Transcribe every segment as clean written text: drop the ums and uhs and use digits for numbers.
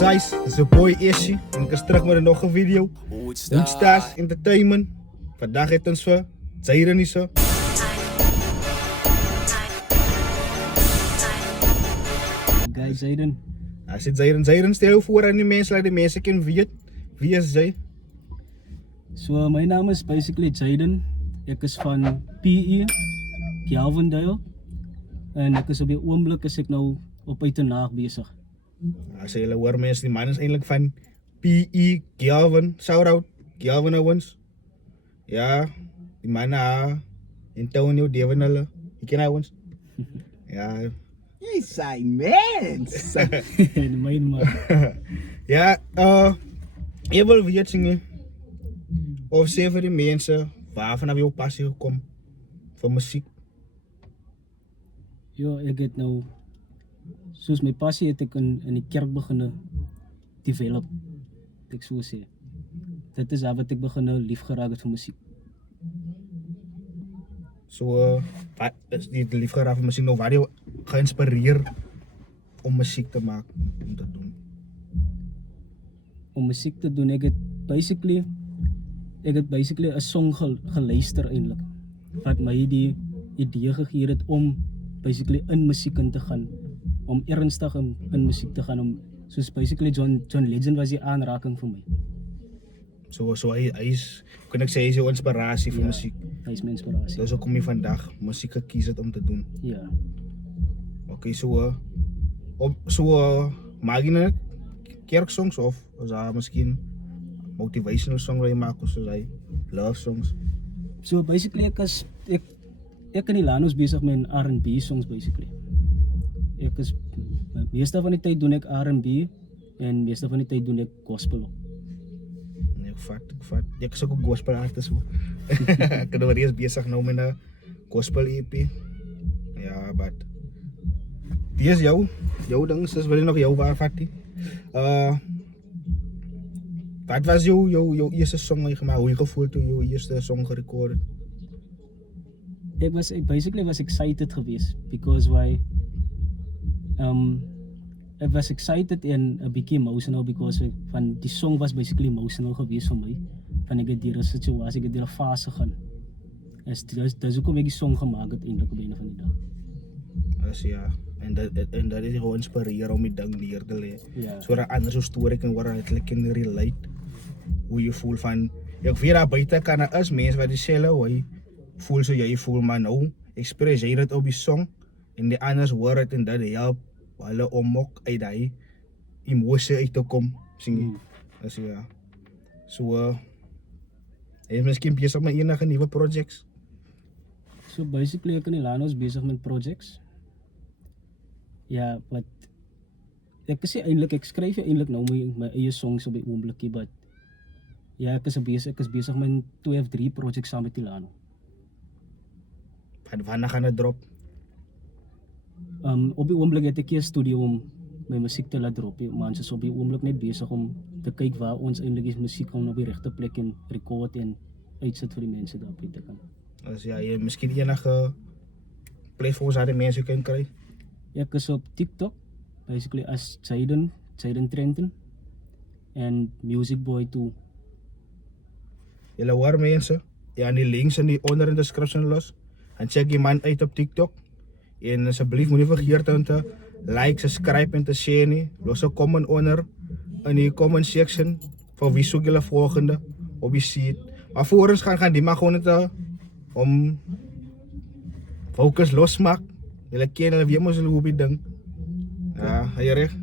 Size, dat is een boy Ishi. En ik is terug met nog een video. Hoedstars Entertainment. Vandaag heeft ons voor Zayden is zo. Guy Zayden. Hij zit Zayden stel voor aan die mensen, laat die mensen kennen wie is Zay? So my naam is basically Zayden. Ek is van PE, Calvindale. En ek is op die oomblik is ek nou op Uitenaag besig. Als jullie hoor mensen, die man is eigenlijk van PE, Galvin, shout-out, Galvin Owens. Ja, die man Antonio, Devin hulle, je ken Owens? Ja. Je zijn mens. De main man. Ja, je wil weten zingen. Of zeg voor die mensen, waarvan heb je op passie gekomen voor muziek? Ja, ek het nou soos my passie het ek in die kerk begin develop. Ek so sê. Dit is wat ek begin lief geraak het vir musiek. So, wat is die lief geraak vir muziek nou? Waar je geïnspireerd om muziek te maken, om te doen? Om musiek te doen, ek het basically 'n song geluister eintlik wat my die idee gegee het om basically in musiek in te gaan, om ernstig in musiek te gaan, om soos basically John Legend was die aanraking vir my. So hy is, kan ek sê, hy is jou inspirasie vir muziek. Hy is my inspirasie. Dus ook kom je vandaag muziek gekies het om te doen. Ja. Oké, maak je net kerksongs of is dat misschien motivational song wat je maakt of zoals hij love songs? So basically ek in die Lanos besig met R&B songs basically. Ek is meeste van die tyd doen ek R&B en meeste van die tyd doen ek gospel. Nee, ek vat. Ek is ook een gospel artist hoor. Ek ben eerst bezig nou met een gospel EP. Ja, maar die is jou ding, dus wil je nog jou waar vat die? Wat was jouw eerste song wat je gemaakt? Hoe je gevoel toen je eerste song gerecord? Ek was excited geweest because ek was excited en 'n bietjie emotional because van die song was basically emotional geweest vir my. Van ek het deur 'n situasie, ek het deur 'n fase gaan. Dis hoekom ek die song gemaak het eintlik op 'n van die dag. Dus ja, en dat is gewoon inspireren om die ding neer te leggen. Ja. Zodat anders zo'n story kan worden, dat je kan relate. Hoe je voelt van, ik weet dat buiten kan er is mensen wat die zeggen, hoe je voelt zo jij voelt, maar nou, expresseer het op die song. En die anders hoort het en dat helpt hulle om ook uit die emotie uit te komen. Dus ja, zo, hij is misschien bezig met enige nieuwe projects. So basically ek in die Lanos besig met projects. Ja, wat ek sê eintlik ek skryf eintlik nou my eie songs op die oomblikie, but ja, ek is besig met 2 of 3 projects saam met die Lano. Wanneer gaan het drop? Op die oomblik het ek 'n studio om my musiek te laat drop. Maar ons is op die oomblik net besig om te kyk waar ons eintlik die musiek kan op die regte plek en record en uitsit vir die mense daar buite kan. Dus ja, je misschien enige platforms waar de mensen kunnen krijgen. Ek is op TikTok, basically as Zayden Trenton en Music Boy 2. Jullie horen mensen, ja, die links en die onder in de description los. En check die man uit op TikTok. En alsjeblieft moet je niet vergeten om te like, subscribe en te share nie. Los een comment onder in die comment section van wie zoek jullie volgende op je seat. Maar voor ons gaan die maar gewoon het om focus losmaak. Jullie kennen wie moet zullen op die ding. Ja, ga je recht?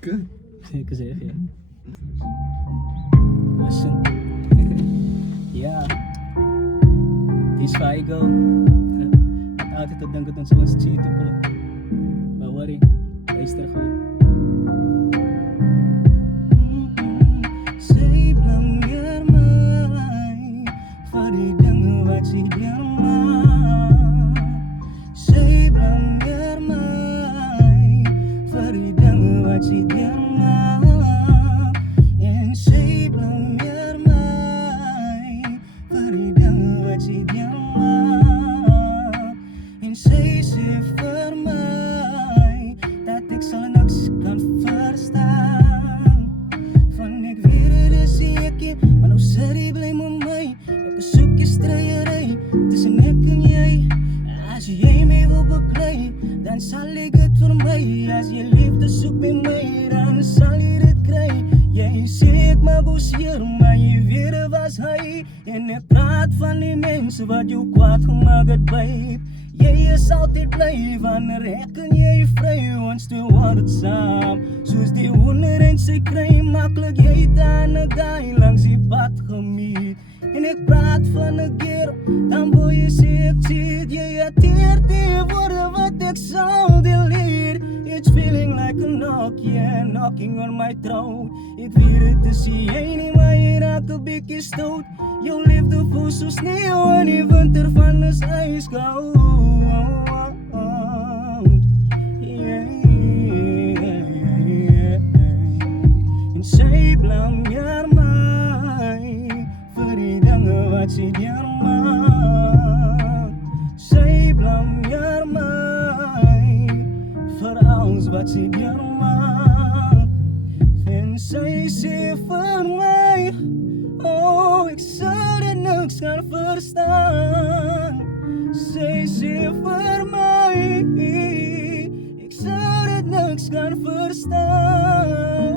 Good. Ek sê ja. Listen. Ja. Dis Feigl. Ek altyd te dink dat ons ons cheat op hulle. Maar worry, luister gou. Sy blameer my vir die dinge wat sy deur maak. Sy blameer my vir die dinge wat sy deur maak. En sy blameer my vir die dinge wat sy deur maak. En sy sê vir my dat ek sal niks assosieer my, jy weet dit was hy. En ek praat van die mense wat jou kwaad gemaak het, babe. Jy is altyd bly wanneer ek en jy vry, ons twee word het saam. Soos die hoender en sy kry, maklik jy het aan 'n guy langs die pad gemiet. En ek praat van 'n keer, dan wil jy sê ek cheat. Jy atteer die woorde wat ek sal delete. It's feeling like a knock, yeah, knocking on my throat. Ek weet dit is jy nie, maar jy raak 'n bietjie stout. Jou liefde voel so sneeuw in die winter van is ijskoud. En sy blameer my vir die dinge wat sy deurmaak. Sy blameer my vir alles wat sy deurmaak. En sy sê vir my, oh, ek sou dit niks kan verstaan. Sy sê vir my, ek sou dit niks kan verstaan.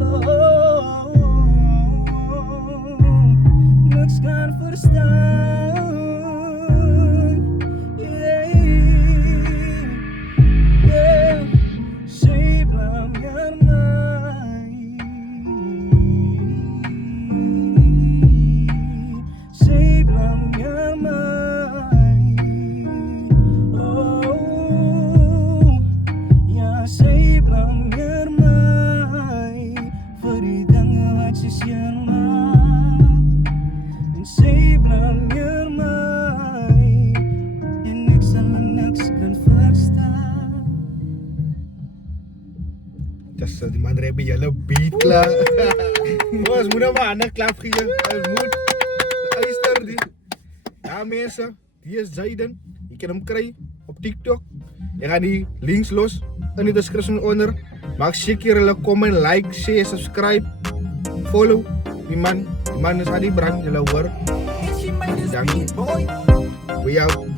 Oh, niks kan verstaan. Yeah, sy blameer my. Sy blameer my. Oh, ja, sy blameer my vir die dinge wat sy seer maak. En sy blameer my en ek sal niks kan verstaan. Just die man rap bij jullie beat klaar. Ons moet nou maar aan een klap geven. Ons moet. Luister die. Ja mensen, die is Zayden. Je kan hem krijgen op TikTok. Je gaat die links los in de description onder. Maak zeker jullie comment, like, share, subscribe, follow. Die man is aan die brand. Jullie hoor. Dank je. We out.